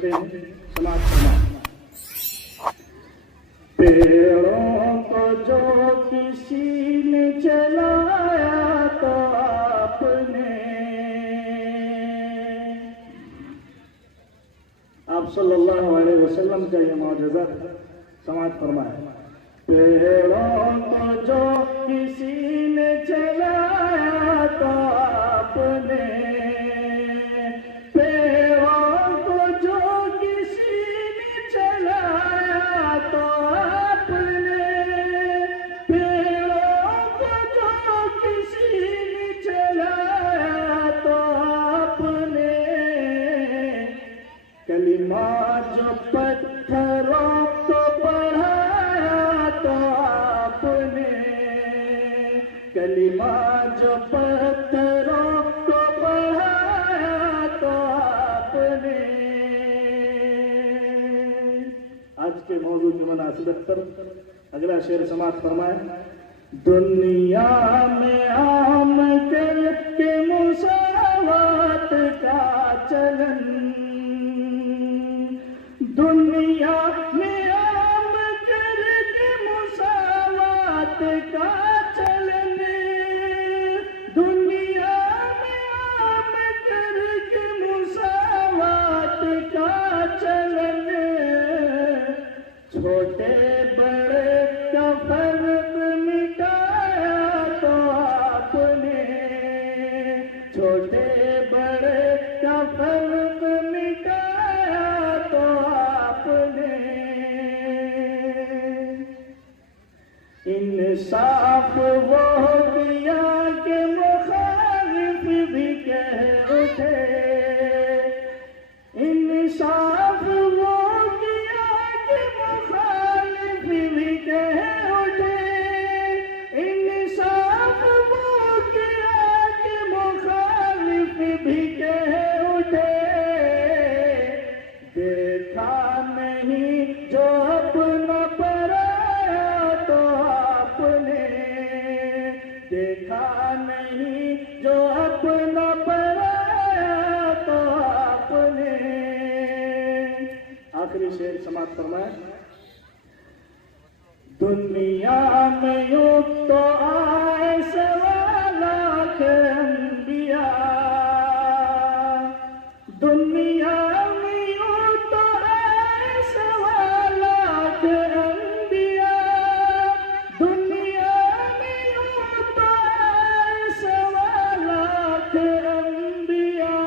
کرتے ہیں، سماعت فرمائیں۔ پیڑوں کو جو کسی نے چلایا تو آپ نے، آپ صلی اللہ علیہ وسلم کا یہ معجزہ، سماعت فرمائیں۔ پیڑوں کو جو کسی نے چلایا تو آپ نے، پیڑوں کو جو کسی نے چلایا تو آپ نے، پیڑوں کو جو کسی نے چلایا تو آپ نے، کلمہ جو پتھروں کو پڑھایا تو آپ نے، کلمہ جو پتھروں کو پڑھایا تو آپ نے۔ آج کے موضوع کی مناسبت پر اگلا شعر سماعت فرمائیں۔ دنیا میں عام کر کے مساوات کا چلن، دنیا میں عام کر کے مساوات کا چلن، دنیا میں عام کر کے مساوات کا چلن، چھوٹے بڑے کا فرق مٹایا تو آپ نے، چھوٹے بڑے کا فرق مٹایا تو آپ نے، انصاف وہ دیا کہ مخالف بھی کہہ اٹھے، انصاف وہ دیا کہ مخالف بھی کہہ اٹھے، انصاف وہ دیا کہ مخالف بھی کہہ اٹھے، دیکھا نہیں جو اپنا پرایا تو آپ نے، دیکھا نہیں جو اپنا پرایا تو آپ نے۔ آخری شعر سماعت فرمائیں۔ دنیا میں یوں تو آئے سوا لاکھ انبیاء، دنیا میں یوں تو آئے سوا لاکھ انبیاء، دنیا میں یوں تو آئے سوا لاکھ انبیاء،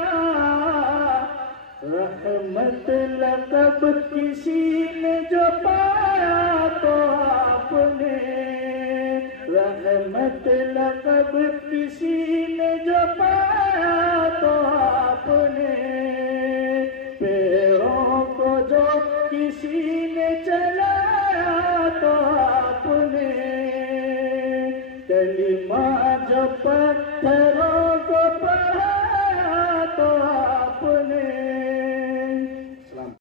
رحمت لقب کسی نے جو پایا تو آپ نے، رحمت لقب کسی نے جو پایا تو آپ نے، پیڑوں کو جو کسی نے چلایا تو آپ نے، کلمہ جو پتھر